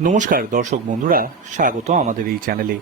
নমস্কার দর্শক বন্ধুরা স্বাগত আমাদের এই চ্যানেলে।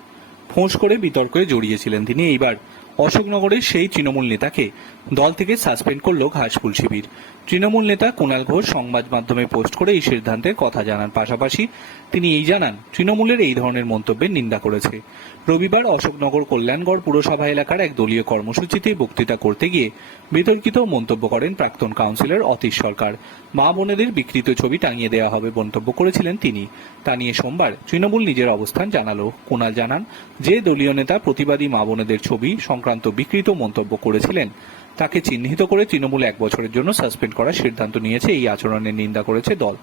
ফোঁস করে বিতর্কে জড়িয়েছিলেন তিনি এইবার। অশোকনগরের সেই তৃণমূল নেতাকে দল থেকে সাসপেন্ড করল ঘাসফুল শিবির। তৃণমূল নেতা কুণাল ঘোষ সংবাদ মাধ্যমে পোস্ট করে এই সিদ্ধান্তের কথা জানান। পাশাপাশি তিনি এই জানান, তৃণমূলের এই ধরনের মন্তব্যের নিন্দা করেছে। রবিবার অশোকনগর কল্যাণগড় পুরসভা এলাকার এক দলীয় কর্মসূচিতে বক্তৃতা করতে গিয়ে বিতর্কিত মন্তব্য করেন প্রাক্তন কাউন্সিলর অতীশ সরকার। মা বোনেদের বিকৃত ছবি টাঙিয়ে দেওয়া হবে মন্তব্য করেছিলেন তিনি। তা নিয়ে সোমবার তৃণমূল নিজের অবস্থান জানালো। কুণাল জানান, যে দলীয় নেতা প্রতিবাদী মা বোনেদের ছবি সংক্রান্ত বিকৃত মন্তব্য করেছিলেন। তাকে চিহ্নিত করে তৃণমূল এক বছরের জন্য সাসপেন্ড করার সিদ্ধান্ত নিয়েছে এই আচরণের নিন্দা করেছে দল।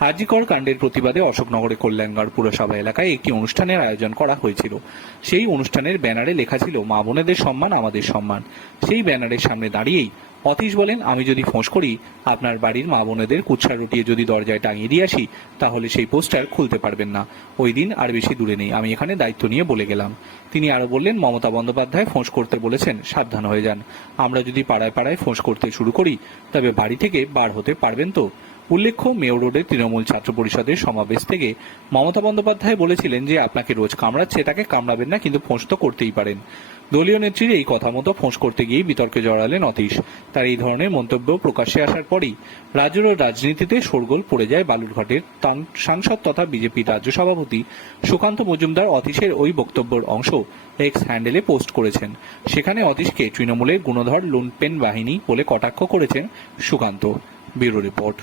হাজিকর কাণ্ডের প্রতিবাদে অশোকনগরের কল্যাণগড় পুরসভা এলাকায় একটি অনুষ্ঠানের আয়োজন করা হয়েছিল। সেই অনুষ্ঠানের ব্যানারে লেখা ছিল, মা বোনেদের সম্মান, আমাদের সম্মান। সেই ব্যানারের সামনে দাঁড়িয়েই অতীশ বলেন, আমি যদি ফোঁস করি, আপনার বাড়ির মা বোনেদের কুচ্ছা রুটিয়ে যদি দরজায় টাঙিয়ে দিয়ে আসি, তাহলে সেই পোস্টার খুলতে পারবেন না। ওই দিন আর বেশি দূরে নেই। আমি এখানে দায়িত্ব নিয়ে বলে গেলাম। তিনি আরও বললেন, মমতা বন্দ্যোপাধ্যায় ফোঁস করতে বলেছেন, সাবধান হয়ে যান। আমরা যদি পাড়ায় পাড়ায় ফোঁস করতে শুরু করি, তবে বাড়ি থেকে বার হতে পারবেন তো? উল্লেখ্য, মেয়র রোডের তৃণমূল ছাত্র পরিষদের সমাবেশ থেকে মমতা বন্দ্যোপাধ্যায় বলেছিলেন যে, আপনাকে রোজ কামড়াচ্ছে, তাকে কামড়াবেন না, কিন্তু ফোঁস তো করতেই পারেন। দলীয় নেত্রীর এই কথা মতো ফোঁস করতে গিয়েই বিতর্কে জড়ালেন অতীশ। তার এই ধরনের মন্তব্য প্রকাশ্যে আসার পরই রাজ্যের রাজনীতিতে শোরগোল পড়ে যায় বালুরঘাটের সাংসদ তথা বিজেপি রাজ্য সভাপতি সুকান্ত মজুমদার অতীশের ওই বক্তব্যের অংশ এক্স হ্যান্ডেলে পোস্ট করেছেন। সেখানে অতীশকে তৃণমূলের গুণধর লুণ্ঠপেন বাহিনী বলে কটাক্ষ করেছেন সুকান্ত। Bureau report.